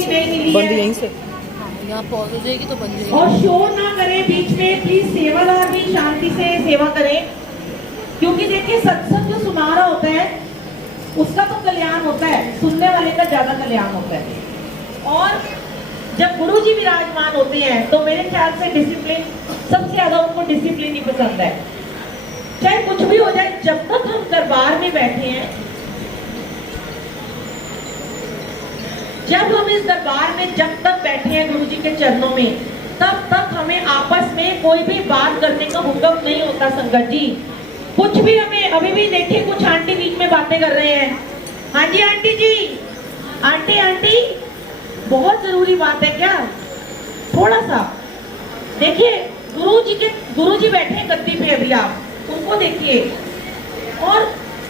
की नहीं मिली बंद है। यहीं से यहाँ पॉज हो जाएगी तो बन जाएगी। और शोर ना करें बीच में, प्लीज सेवादार भी शांति से सेवा करें, क्योंकि देखिए सत्संग जो सुना रहा होता है उसका तो कल्याण होता है, सुनने वाले का ज्यादा कल्याण होता है। और जब गुरु जी विराजमान होते हैं तो मेरे ख्याल से डिसिप्लिन, सबसे ज्यादा उनको डिसिप्लिन ही पसंद है। चाहे कुछ भी हो जाए, जब तक हम दरबार में बैठे हैं, जब हम इस दरबार में जब तक बैठे हैं गुरु जी के चरणों में, तब तक हमें आपस में कोई भी बात करने का हुक्म नहीं होता संगत जी। कुछ भी हमें, अभी भी देखिए कुछ आंटी बीच में बातें कर रहे हैं। हाँ जी आंटी जी, आंटी बहुत जरूरी बात है क्या? थोड़ा सा देखिए, गुरु जी बैठे हैं गद्दी पे, अभी आप उनको देखिए और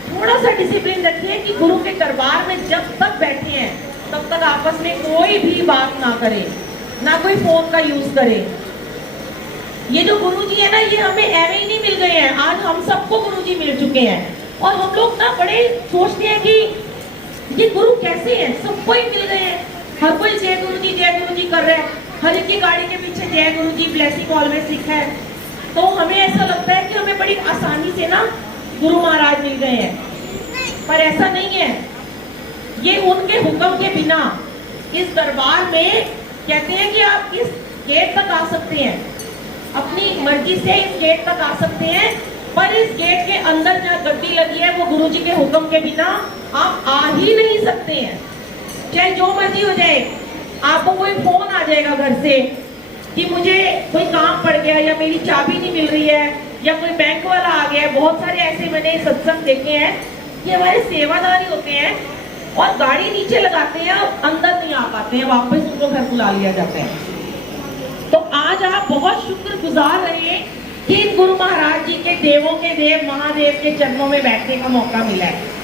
थोड़ा सा डिसिप्लिन रखिए कि गुरु के दरबार में जब तक बैठे हैं तब तक आपस में कोई भी बात ना करें, ना कोई फोन का यूज करे। ये जो गुरुजी है ना, ये हमें ऐवे ही नहीं मिल गए हैं, आज हम सबको गुरुजी मिल चुके हैं। और हम लोग ना बड़े सोचते हैं कि ये गुरु कैसे हैं, सबको ही मिल गए हैं, हर कोई जय गुरु जी कर रहे हैं, हर एक की गाड़ी के पीछे जय गुरु जी ब्लेसिंग ऑलवेज लिखा है। तो हमें ऐसा लगता है कि हमें बड़ी आसानी से ना गुरु महाराज मिल गए हैं, पर ऐसा नहीं है। ये उनके हुक्म के बिना इस दरबार में कहते हैं कि आप इस गेट तक आ सकते हैं, अपनी मर्जी से इस गेट तक आ सकते हैं, पर इस गेट के अंदर जहाँ गद्दी लगी है वो गुरुजी के हुक्म के बिना आप आ ही नहीं सकते हैं। चाहे जो मर्जी हो जाए, आपको कोई फोन आ जाएगा घर से कि मुझे कोई काम पड़ गया, या मेरी चाबी नहीं मिल रही है, या कोई बैंक वाला आ गया है। बहुत सारे ऐसे मैंने सत्संग देखे हैं कि हमारे सेवादारी होते हैं और गाड़ी नीचे लगाते हैं और अंदर नहीं आ पाते हैं, वापस उनको घर बुला लिया जाता है। तो आज आप बहुत शुक्रगुजार रहे कि इन गुरु महाराज जी के देवों के देव महादेव के चरणों में बैठने का मौका मिला है।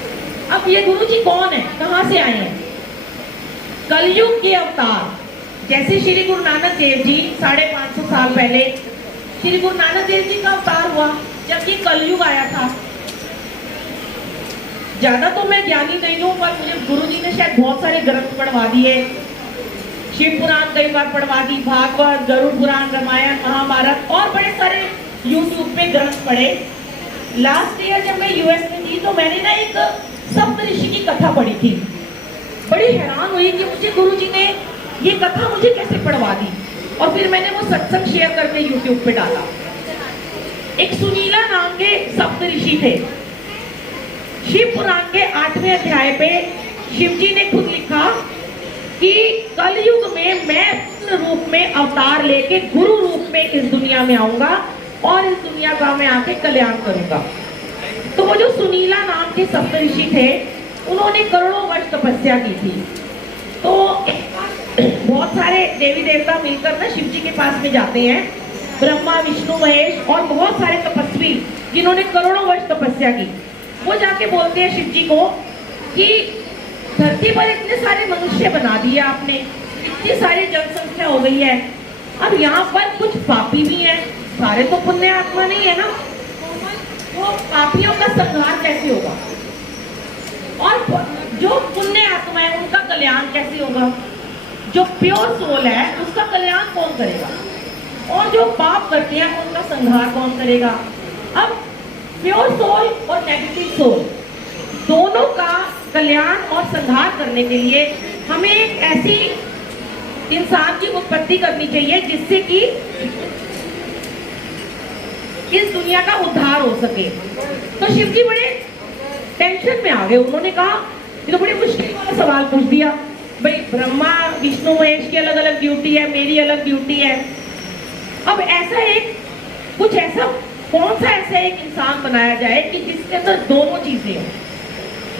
अब ये गुरु जी कौन है, कहां से आए हैं? कलयुग के अवतार। जैसे श्री गुरु नानक देव जी 550 साल पहले श्री गुरु नानक देव जी का अवतार हुआ, जब ये कलयुग आया था। ज्यादा तो मैं ज्ञानी नहीं हूँ, पर मुझे गुरु जी ने शायद बहुत सारे ग्रंथ पढ़वा दिए। शिव पुराण कई बार पढ़वा दी, भागवत, गरुड़ पुराण, रामायण, महाभारत और बड़े सारे यूट्यूब पे ग्रंथ पढ़े। लास्ट ईयर जब मैं यूएस में थी तो मैंने ना एक सप्तऋषि की कथा पढ़ी थी। बड़ी हैरान हुई कि मुझे गुरु जी ने ये कथा मुझे कैसे पढ़वा दी, और फिर मैंने वो सत्संग शेयर करके यूट्यूब पे डाला। एक सुनीला नाम के सप्तऋषि थे। शिव पुराण के 8वें अध्याय पे शिव जी ने खुद लिखा कि कलयुग में मैं पूर्ण रूप में अवतार लेके गुरु रूप में इस दुनिया में आऊंगा और इस दुनिया का मैं आके कल्याण करूंगा। तो वो जो सुनीला नाम के सप्तऋषि थे, उन्होंने करोड़ों वर्ष तपस्या की थी। तो बहुत सारे देवी देवता मिलकर ना शिव जी के पास में जाते हैं, ब्रह्मा, विष्णु, महेश और बहुत सारे तपस्वी जिन्होंने करोड़ों वर्ष तपस्या की। वो जाके बोलते हैं शिव जी को कि धरती पर इतने सारे मनुष्य बना दिए आपने, इतनी सारी जनसंख्या हो गई है, अब यहाँ पर कुछ पापी भी हैं, सारे तो पुण्य आत्मा नहीं है ना, वो पापियों का संहार कैसे होगा? और जो पुण्य आत्मा है उनका कल्याण कैसे होगा? जो प्योर सोल है उसका कल्याण कौन करेगा? और जो पाप करते हैं उनका संहार कौन करेगा? अब प्योर सोल और नेगेटिव सोल दोनों का कल्याण और संहार करने के लिए हमें एक ऐसी इंसान की उत्पत्ति करनी चाहिए जिससे कि इस दुनिया का उद्धार हो सके। तो शिव जी बड़े टेंशन में आ गए। उन्होंने कहा, ये तो बड़ी मुश्किल वाला सवाल पूछ दिया, भाई ब्रह्मा, विष्णु, महेश की अलग अलग ड्यूटी है, मेरी अलग ड्यूटी है। अब ऐसा एक कुछ ऐसा कौन सा ऐसा एक इंसान बनाया जाए कि जिसके अंदर दोनों चीजें हो?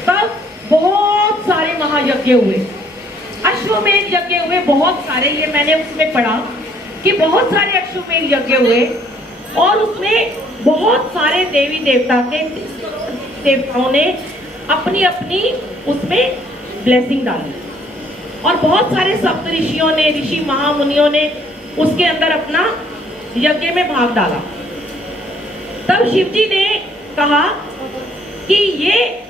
तब बहुत सारे महायज्ञ हुए, अश्वमेध यज्ञ हुए, बहुत सारे। ये मैंने उसमें पढ़ा कि बहुत सारे अश्वमेध यज्ञ हुए और उसमें बहुत सारे देवी देवता के देवताओं ने अपनी अपनी उसमें ब्लेसिंग डाली और बहुत सारे सप्तऋषियों ने, ऋषि महामुनियों ने उसके अंदर अपना यज्ञ में भाग डाला। तब शिव जी ने कहा कि ये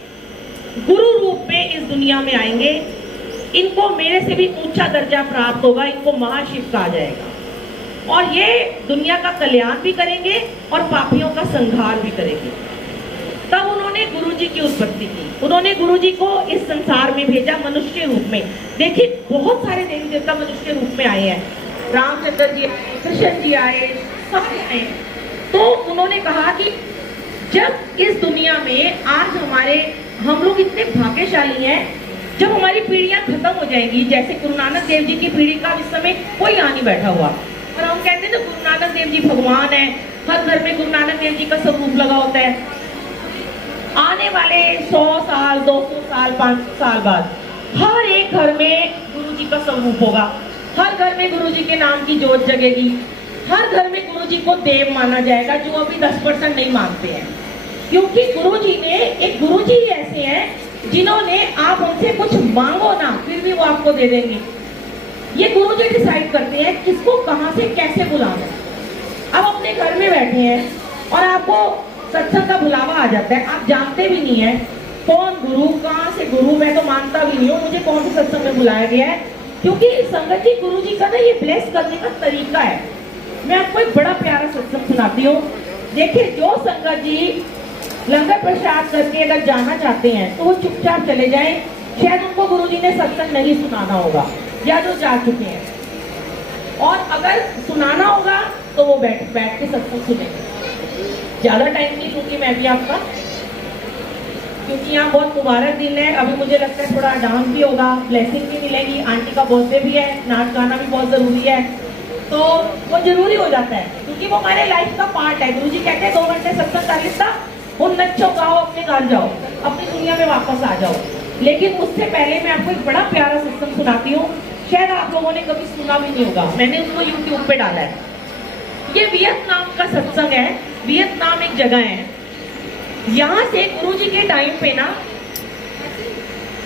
गुरु रूप में इस दुनिया में आएंगे, इनको मेरे से भी ऊंचा दर्जा प्राप्त होगा, इनको महाशिव कहा जाएगा। और ये दुनिया का कल्याण भी करेंगे और पापियों का संहार भी करेंगे। तब उन्होंने गुरुजी की उत्पत्ति की, उन्होंने गुरुजी को इस संसार में भेजा मनुष्य रूप में। देखिए बहुत सारे देवी देवता मनुष्य रूप में आए हैं, रामचंद्र जी आए, कृष्ण जी आए, सब आए। तो उन्होंने कहा कि जब इस दुनिया में आज हम लोग इतने भाग्यशाली हैं, जब हमारी पीढ़ियां खत्म हो जाएंगी, जैसे गुरु नानक देव जी की पीढ़ी का इस समय कोई आ नहीं बैठा हुआ, और हम कहते हैं ना गुरु नानक देव जी भगवान है, हर घर में गुरु नानक देव जी का स्वरूप लगा होता है। आने वाले 100 साल, 200 साल, 500 साल बाद हर एक घर में गुरु जी का स्वरूप होगा, हर घर में गुरु जी के नाम की जोत जगेगी, हर घर में गुरु जी को देव माना जाएगा, जो अभी 10% नहीं मानते हैं। क्योंकि गुरु जी ने एक गुरु जी ऐसे हैं जिन्होंने आप उनसे कुछ मांगो ना फिर भी वो आपको दे देंगे। ये गुरु जी डिसाइड करते हैं किसको कहां से कैसे बुलाना है। अब अपने घर में बैठे हैं और आपको सत्संग का बुलावा आ जाता है, आप जानते भी नहीं है कौन गुरु, कहां से गुरु, मैं तो मानता भी नहीं हूँ मुझे कौन से सत्संग में बुलाया गया है। क्योंकि संगत जी गुरु जी का ना ये ब्लेस करने का तरीका है। मैं आपको एक बड़ा प्यारा सत्संग सुनाती हूँ। देखिए जो संगत जी लंगर प्रसाद करके अगर जाना चाहते हैं तो वो चुपचाप चले जाएं, शायद उनको गुरुजी ने सत्संग नहीं सुनाना होगा या जो जा चुके हैं, और अगर सुनाना होगा तो वो बैठ के सत्संग सुनेंगे। ज्यादा टाइम नहीं लूंगी मैं भी आपका, क्योंकि यहाँ बहुत मुबारक दिन है। अभी मुझे लगता है थोड़ा डांस भी होगा, ब्लेसिंग भी मिलेगी, आंटी का बर्थडे भी है, नाच गाना भी बहुत जरूरी है, तो वो जरूरी हो जाता है क्योंकि वो हमारे लाइफ का पार्ट है। गुरुजी कहते हैं 2 घंटे सत्संग कर लेता, वो नच्चो गाओ, अपने घर जाओ, अपनी दुनिया में वापस आ जाओ। लेकिन उससे पहले मैं आपको एक बड़ा प्यारा सत्संग सुनाती हूँ, शायद आप लोगों ने कभी सुना भी नहीं होगा, मैंने उसको यूट्यूब पे डाला है। ये वियतनाम का सत्संग है। वियतनाम एक जगह है, यहाँ से गुरुजी के टाइम पे ना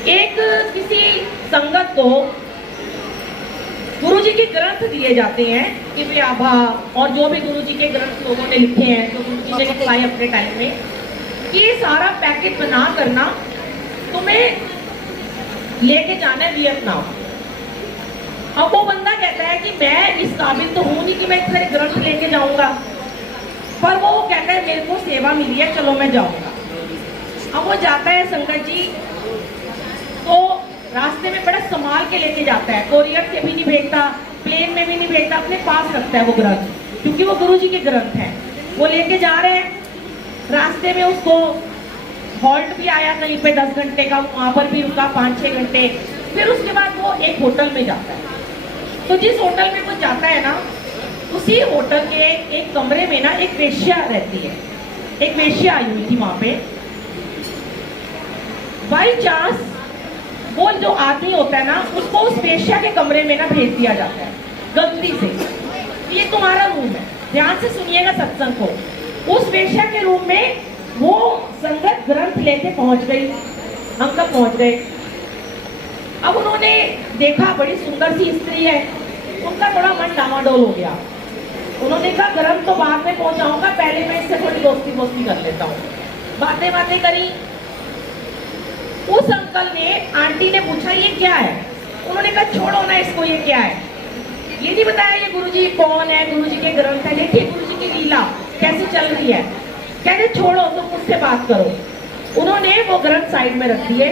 एक किसी संगत को गुरुजी के ग्रंथ दिए जाते हैं कि वे आभा और जो भी गुरुजी के ग्रंथ लोगों ने लिखे हैं, जो गुरुजी ने लिखवाए अपने टाइम में, कि ये सारा पैकेट बना करना तुम्हें लेके जाना है वियतनाम। अब वो बंदा कहता है कि मैं इस काबिल तो हूं नहीं कि मैं इतने ग्रंथ लेके जाऊंगा, पर वो कहता है मेरे को सेवा मिली है, चलो मैं जाऊंगा। अब वो जाता है संगत जी, तो रास्ते में बड़ा संभाल के लेके जाता है, कोरियर से भी नहीं भेजता, प्लेन में भी नहीं भेजता, अपने पास रखता है वो ग्रंथ, क्योंकि वो गुरुजी के ग्रंथ हैं। वो लेके जा रहे हैं, रास्ते में उसको हॉल्ट भी आया कहीं पे 10 घंटे का, वहां पर भी रुका 5-6 घंटे। फिर उसके बाद वो एक होटल में जाता है। तो जिस होटल में वो जाता है ना, उसी होटल के एक कमरे में ना एक वेश्या रहती है, एक वेश्या आई हुई थी वहां पे। बाई चांस वो जो आदमी होता है ना, उसको उस वेश्या के कमरे में ना भेज दिया जाता है गलती से, ये तुम्हारा रूम है, ध्यान से सुनिएगा सत्संग को। उस वेश्या के रूम में वो संगत ग्रंथ लेके पहुंच गई, हम तक पहुंच गए। अब उन्होंने देखा बड़ी सुंदर सी स्त्री है, उनका थोड़ा मन डामाडोल हो गया। उन्होंने कहा ग्रंथ तो बाद में पहुंचाऊंगा, पहले मैं इससे थोड़ी दोस्ती कर लेता हूँ। बातें करी। उस अंकल ने, आंटी ने पूछा ये क्या है, उन्होंने कहा छोड़ो ना इसको, ये क्या है, ये नहीं बताया ये गुरुजी कौन है, गुरुजी के ग्रंथ है, देखिए गुरुजी की लीला कैसी चल रही है। कहते छोड़ो तुम मुझसे बात करो। उन्होंने वो ग्रंथ साइड में रख दिए।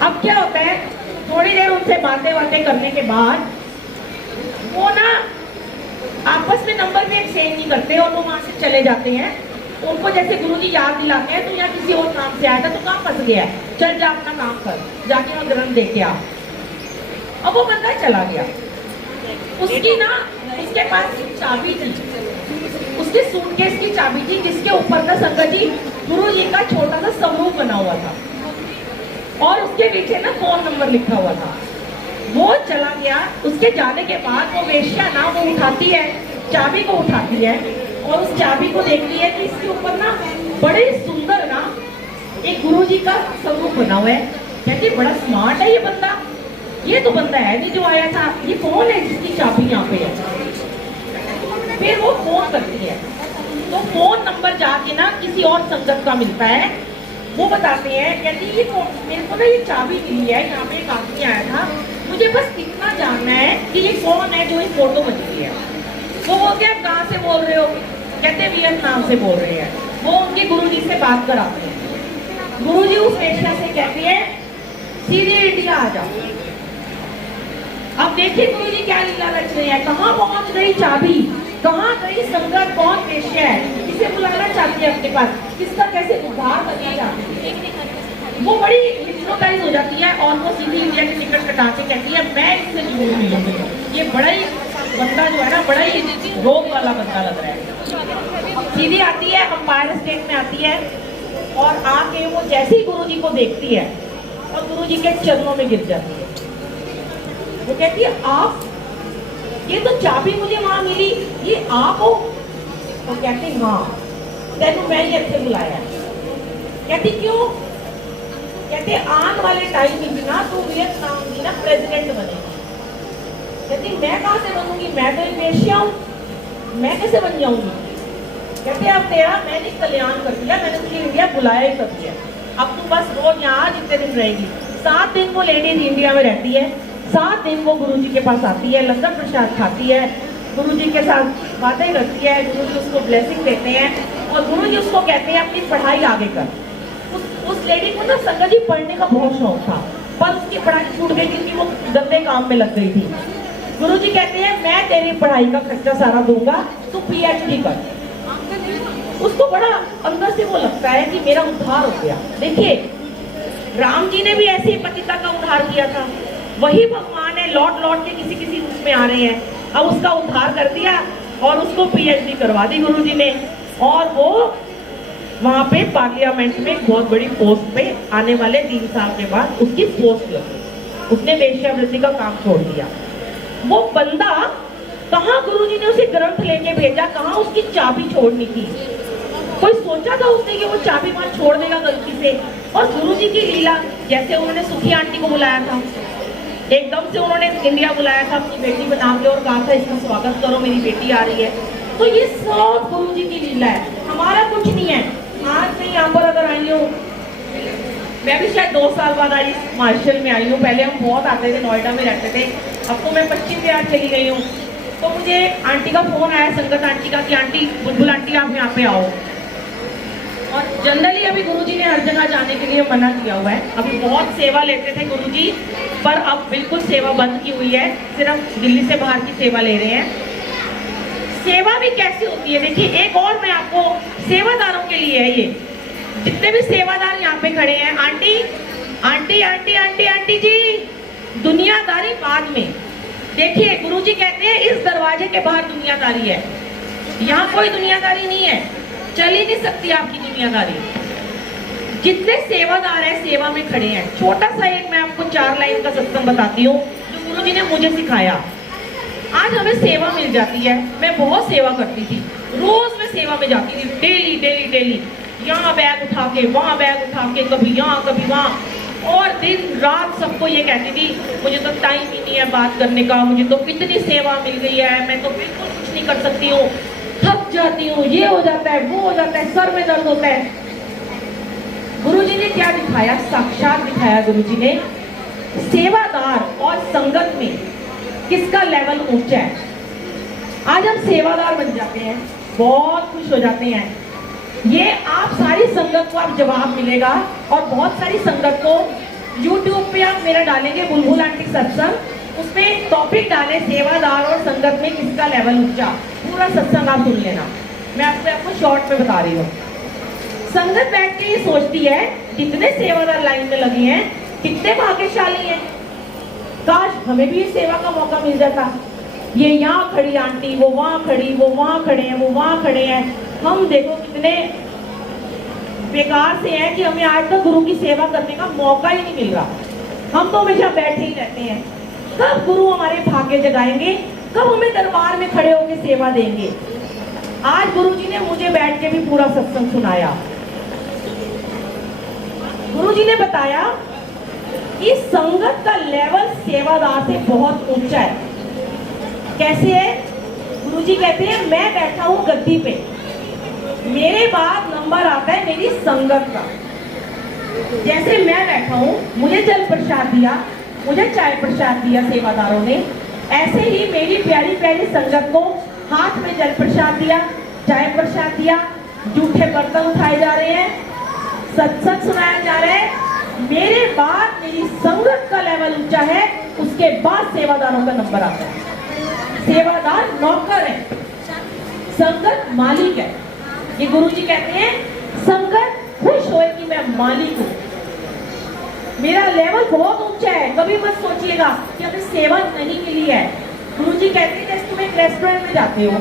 अब क्या होता है, थोड़ी देर उनसे बातें करने के बाद वो ना आपस में नंबर भी एक्सचेंज नहीं करते और वो वहां से चले जाते हैं। उनको जैसे गुरुजी याद दिलाते हैं, तू यहाँ किसी और काम से आया था, तो कहाँ फंस गया है, चल जा अपना काम कर, जाके वहाँ ग्रंथ दे के आ। अब वो बंदा चला गया। उसकी ना, उसके पास चाबी थी, उसके सूटकेस की चाबी थी, जिसके ऊपर ना संगत जी गुरुजी का छोटा सा स्वरूप बना हुआ था और उसके पीछे ना फोन नंबर लिखा हुआ था। वो चला गया। उसके जाने के बाद वो वेश्या ना वो उठाती है, चाबी को उठाती है और उस चाबी को देखती है कि इसके ऊपर ना बड़े सुंदर ना एक गुरुजी का स्वरूप बना हुआ है। कहती बड़ा स्मार्ट है ये बंदा, ये तो बंदा है नहीं जो आया था, ये कौन है जिसकी चाबी यहाँ पे है। फिर वो फोन करती है, तो फोन नंबर जाके ना किसी और संगत का मिलता है वो बताते हैं, कहती है मेरे को ना ये चाबी मिली है, यहाँ पे एक आदमी आया था, मुझे बस इतना जानना है कि ये कौन है जो इस फोटो में दिखी है। वो बोलते हैं आप कहाँ से बोल रहे हो? कहते हैं वियतनाम से बोल रहे हैं। वो उनके गुरुजी से बात कराते हैं। गुरुजी उस वेश्या से कहती है सीधे इंडिया आ जाओ। अब देखिए गुरुजी क्या लीला रच रहे हैं, कहाँ पहुंच गई चाबी, कहाँ गई संगत, कौन वेश्या है, किसे बुलाना चाहती है अपने पास, किसका कैसे उद्धार करना चाहती है। वो बड़ी हिप्नोटाइज हो जाती है और वो सीधी इंडिया की टिकट कटा के कहती है मैं इससे जरूर मिलूंगी। ये बड़ा ही बंदा जो है ना, बड़ा ही रोग वाला बंदा लग रहा है। सीधी आती है, अंपायर स्टेट में आती है और आके वो जैसे ही गुरुजी को देखती है और गुरुजी के चरणों में गिर जाती है। वो कहती है आप, ये तो चाबी मुझे वहां मिली, ये आप हो? तो कहती हाँ, तेनू मैं ही अच्छे बुलाया। कहती क्यों? कहते आने वाले टाइम में ना तू वियतनाम की ना प्रेसिडेंट बनेगी। कहती मैं कहाँ से बनूंगी, मैं तो एक वेश्या हूँ, मैं कैसे बन जाऊंगी? कहते अब तेरा मैंने कल्याण कर दिया, मैंने तुझे इंडिया बुलाया ही कर दिया, अब तू बस रोज यहाँ जितने दिन रहेगी। 7 दिन वो लेडीज इंडिया में रहती है, 7 दिन वो गुरुजी के पास आती है, लंगर प्रसाद खाती है, गुरुजी के साथ बातें करती है, गुरुजी उसको ब्लेसिंग देते हैं और गुरुजी उसको कहते हैं अपनी पढ़ाई आगे कर। उस लेडी को ना संगत जी पढ़ने का बहुत शौक था, पर उसकी पढ़ाई छूट गई क्योंकि वो गंदे काम में लग गई थी। गुरुजी कहते हैं मैं तेरी पढ़ाई का खर्चा सारा दूंगा, तू पीएचडी कर। उसको बड़ा अंदर से वो लगता है कि मेरा उद्धार हो गया। देखिए राम जी ने भी ऐसे ही पतिता का उद्धार किया था, वही भगवान है लौट लौट के किसी किसी रूप में आ रहे हैं। अब उसका उद्धार कर दिया और उसको पीएचडी करवा दी गुरुजी ने, और वो वहां पे पार्लियामेंट में एक बहुत बड़ी पोस्ट पे आने वाले 3 साल के बाद उसकी पोस्ट लगी। उसने वेश्यावृत्ति का काम छोड़ दिया। वो बंदा कहाँ गुरुजी ने उसे ग्रंथ लेके भेजा, कहाँ उसकी चाबी छोड़नी थी। कोई सोचा था उसने कि वो चाबी वहां छोड़ देगा गलती से? और गुरुजी की लीला, जैसे उन्होंने सुखी आंटी को बुलाया था, एकदम से उन्होंने इंडिया बुलाया था अपनी बेटी बना के और कहा था इसका स्वागत करो, मेरी बेटी आ रही है। तो ये सब गुरुजी की लीला है, हमारा कुछ नहीं है। आज मैं यहाँ पर अगर आई हूँ, मैं भी शायद 2 साल बाद आई, मार्शल में आई हूँ। पहले हम बहुत आते थे, नोएडा में रहते थे, अब तो मैं 25 बिहार चली गई हूँ। तो मुझे आंटी का फोन आया, संगत आंटी का, कि आंटी बुलबुल आंटी आप यहाँ पे आओ। और जनरली अभी गुरुजी ने हर जगह जाने के लिए मना किया हुआ है। अभी बहुत सेवा लेते थे गुरुजी, पर अब बिल्कुल सेवा बंद की हुई है, सिर्फ दिल्ली से बाहर की सेवा ले रहे हैं। सेवा भी कैसी होती है, देखिए एक और मैं आपको, सेवादारों के लिए है ये, जितने भी सेवादार यहाँ पे खड़े हैं, aunty aunty aunty aunty aunty ji, दुनियादारी बाद में। देखिए गुरुजी कहते हैं इस दरवाजे के बाहर दुनियादारी है, यहाँ कोई दुनियादारी नहीं है, चल ही नहीं सकती आपकी दुनियादारी। जितने सेवादार हैं सेवा में खड़े हैं। छोटा सा एक मैं आपको 4 लाइन का सत्संग बताती हूँ जो गुरुजी ने मुझे सिखाया। आज हमें सेवा मिल जाती है, मैं बहुत सेवा करती थी, रोज मैं सेवा में जाती थी, डेली डेली डेली, यहाँ बैग उठा के वहाँ बैग उठा के, कभी यहाँ कभी वहाँ, और दिन रात सबको ये कहती थी मुझे तो टाइम ही नहीं है बात करने का, मुझे तो कितनी सेवा मिल गई है, मैं तो बिल्कुल कुछ नहीं कर सकती हूँ, थक जाती हूँ, ये हो जाता है वो हो जाता है, सर में दर्द होता है। गुरुजी ने क्या दिखाया, साक्षात दिखाया गुरुजी ने, सेवादार और संगत में किसका लेवल ऊंचा है। आज हम सेवादार बन जाते हैं, बहुत खुश हो जाते हैं, ये आप सारी संगत को आप जवाब मिलेगा। और बहुत सारी संगत को YouTube पे आप मेरा डालेंगे बुलबुल आंटी सत्संग, उसमें टॉपिक डाले सेवादार और संगत में किसका लेवल ऊंचा, पूरा सत्संग आप सुन लेना, मैं आपको शॉर्ट में बता रही हूँ। संगत बैठ के ये सोचती है कितने सेवादार लाइन में लगे हैं, कितने भाग्यशाली हैं, काश हमें भी ये सेवा का मौका मिल जाता। ये यहाँ खड़ी आंटी, वो वहाँ खड़ी, वो वहाँ खड़े हैं, वो वहाँ खड़े हैं, हम देखो कितने बेकार से हैं कि हमें आज तक गुरु की सेवा करने का मौका ही नहीं मिल रहा, हम तो हमेशा बैठे ही रहते हैं। कब गुरु हमारे भाग्य जगाएंगे, कब हमें दरबार में खड़े होकर सेवा देंगे। आज गुरुजी ने मुझे बैठ के भी पूरा सत्संग सुनाया। गुरुजी ने बताया कि संगत का लेवल सेवादार से बहुत ऊंचा है। कैसे है? गुरुजी कहते हैं मैं बैठा हूं गद्दी पे, मेरे बाद नंबर आता है मेरी संगत का। जैसे मैं बैठा हूँ, मुझे जल प्रसाद दिया, मुझे चाय प्रसाद दिया सेवादारों ने, ऐसे ही मेरी प्यारी प्यारी संगत को हाथ में जल प्रसाद दिया, चाय प्रसाद दिया, जूठे बर्तन उठाए जा रहे हैं, सत्संग सुनाया जा रहा है। मेरे बाद मेरी संगत का लेवल ऊंचा है, उसके बाद सेवादारों का नंबर आता है। सेवादार नौकर है, संगत मालिक है। ये गुरुजी कहते हैं संगत खुश होए कि मैं मालिक हूं, मेरा लेवल बहुत ऊंचा है। कभी मत सोचिएगा कि हमें सेवा नहीं मिली है। गुरुजी कहते हैं जैसे तुम एक रेस्टोरेंट में जाते हो,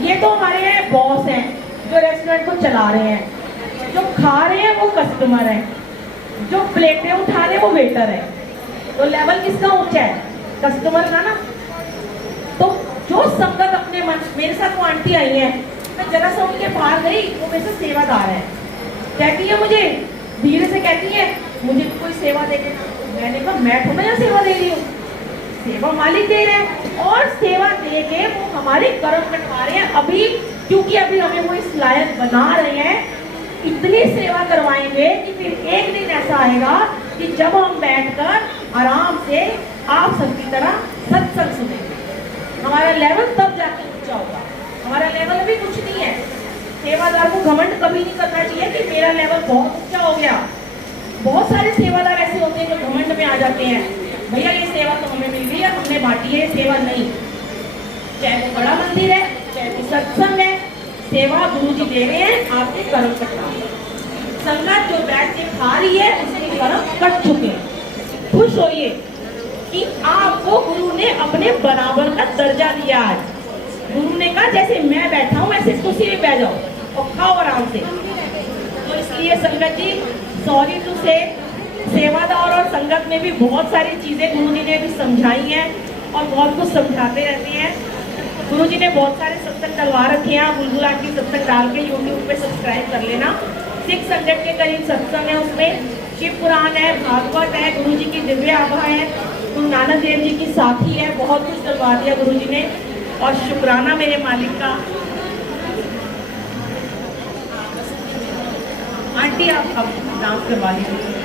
ये तो हमारे यहाँ बॉस हैं जो रेस्टोरेंट को चला रहे हैं, जो खा रहे हैं वो कस्टमर हैं, जो प्लेटें उठा रहे हैं वो वेटर है। तो लेवल किसका ऊंचा है? कस्टमर का ना। तो जो संगत अपने मन, मेरे साथ वो आंटी आई है, मैं जरा सा उनके बाहर गई, वो मेरे से सेवादार है, कहती है मुझे, धीरे से कहती है मुझे कोई सेवा दे के। मैंने कहा मैं थोड़ा यहाँ सेवा दे रही हूँ, सेवा मालिक दे रहे हैं, और सेवा दे के वो हमारे कर्म कटवा रहे हैं। अभी क्योंकि अभी हमें वो इस लायक बना रहे हैं, इतनी सेवा करवाएंगे कि फिर एक दिन ऐसा आएगा कि जब हम बैठकर आराम से आप सबकी तरह सत्संग सुनेंगे, हमारा लेवल तब जाके ऊंचा होगा। हमारा लेवल अभी कुछ नहीं है। सेवादार को घमंड कभी नहीं करना चाहिए कि मेरा लेवल बहुत ऊंचा हो गया। बहुत सारे सेवादार ऐसे होते हैं जो घमंड में आ जाते हैं, भैया ये सेवा तो हमें मिल गई है, हमने बांटी है, सेवा नहीं। चाहे वो बड़ा मंदिर है, चाहे वो सत्संग है, सेवा गुरुजी दे रहे हैं, आपके कर्म कटना। संगत जो बैठ के खा रही है उसके कर्म कट चुके हैं। खुश होइए कि आपको गुरु ने अपने बराबर का दर्जा दिया है। गुरु ने कहा जैसे मैं बैठा हूँ वैसे तुसी भी बैठ जाओ और खाओ आराम से। तो इसलिए संगत जी, सॉरी टू से, सेवादार और संगत में भी बहुत सारी चीजें गुरुजी ने भी समझाई हैं और बहुत कुछ समझाते रहते हैं। गुरुजी ने बहुत सारे सत्संग डलवा रखे हैं, बुलबुल आंटी सत्संग डाल के यूट्यूब पे सब्सक्राइब कर लेना। सिख संगत के करीब सत्संग है, उसमें शिव पुराण है, भागवत है, गुरुजी की दिव्य आभा है, गुरु नानक देव जी की साथी है, बहुत कुछ डलवा दिया गुरुजी ने। और शुक्राना मेरे मालिक का। आंटी आप डांस करवा लीजिए।